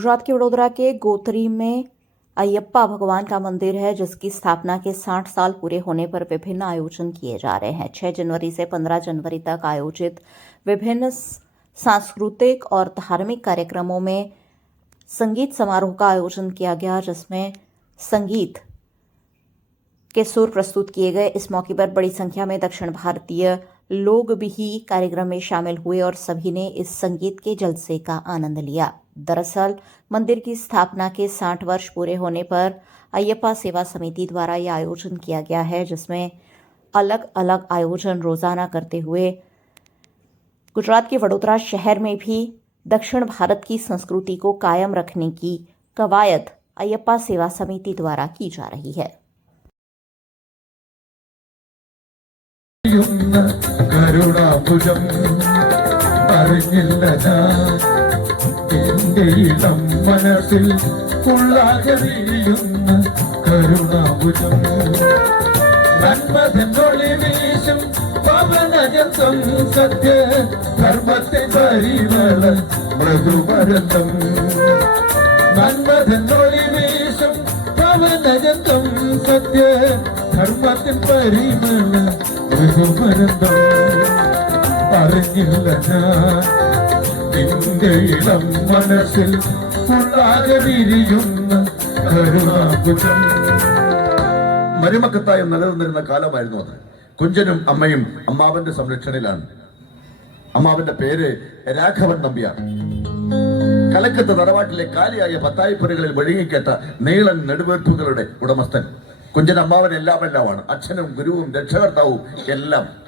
गुजरात के वडोदरा के गोत्री में अयप्पा भगवान का मंदिर है, जिसकी स्थापना के 60 साल पूरे होने पर विभिन्न आयोजन किए जा रहे हैं। 6 जनवरी से 15 जनवरी तक आयोजित विभिन्न सांस्कृतिक और धार्मिक कार्यक्रमों में संगीत समारोह का आयोजन किया गया, जिसमें संगीत के सुर प्रस्तुत किए गए। इस मौके पर बड़ी संख्या में दक्षिण भारतीय लोग भी कार्यक्रम में शामिल हुए और सभी ने इस संगीत के जलसे का आनंद लिया। दरअसल मंदिर की स्थापना के 60 वर्ष पूरे होने पर अयप्पा सेवा समिति द्वारा यह आयोजन किया गया है, जिसमें अलग अलग आयोजन रोजाना करते हुए गुजरात के वडोदरा शहर में भी दक्षिण भारत की संस्कृति को कायम रखने की कवायद अयप्पा सेवा समिति द्वारा की जा रही है। കരുണാഭുജം അറിഞ്ഞില്ലതാ എന്റെ ഇളം മനസ്സിൽ ഉള്ളാകെ വീഴുന്ന കരുണാഭുജം നന്മതെന്നൊളി വീശും പവനജന്തം സത്യ ധർമ്മത്തെ പരിമള മൃദുപരന്തം നന്മതെന്നൊളി വീശും പവനജന്തം സത്യ ധർമ്മത്തിൻ പരിമള മൃദുപരന്തം അറിഞ്ഞില്ല ഞാൻ നിന്റെ ഇളം മനസ്സിൽ ഉള്ളാകെ വിരിയുന്ന കരുണാഭുജം. മരുമക്കത്തായം നിലനിന്നിരുന്ന കാലമായിരുന്നു അത്. കുഞ്ചനും അമ്മയും അമ്മാവന്റെ സംരക്ഷണയിലാണ്. അമ്മാവന്റെ പേര് രാഘവൻ നമ്പ്യാർ. കലക്കത്ത് തറവാട്ടിലെ കാലിയായ പത്തായിപ്പുരകളിൽ ഒഴുങ്ങിക്കേട്ട നീളൻ നെടുവീർപ്പുകളുടെ ഉടമസ്ഥൻ. കുഞ്ചൻ അമ്മാവൻ എല്ലാമെല്ലാമാണ്. അച്ഛനും ഗുരുവും രക്ഷകർത്താവും എല്ലാം.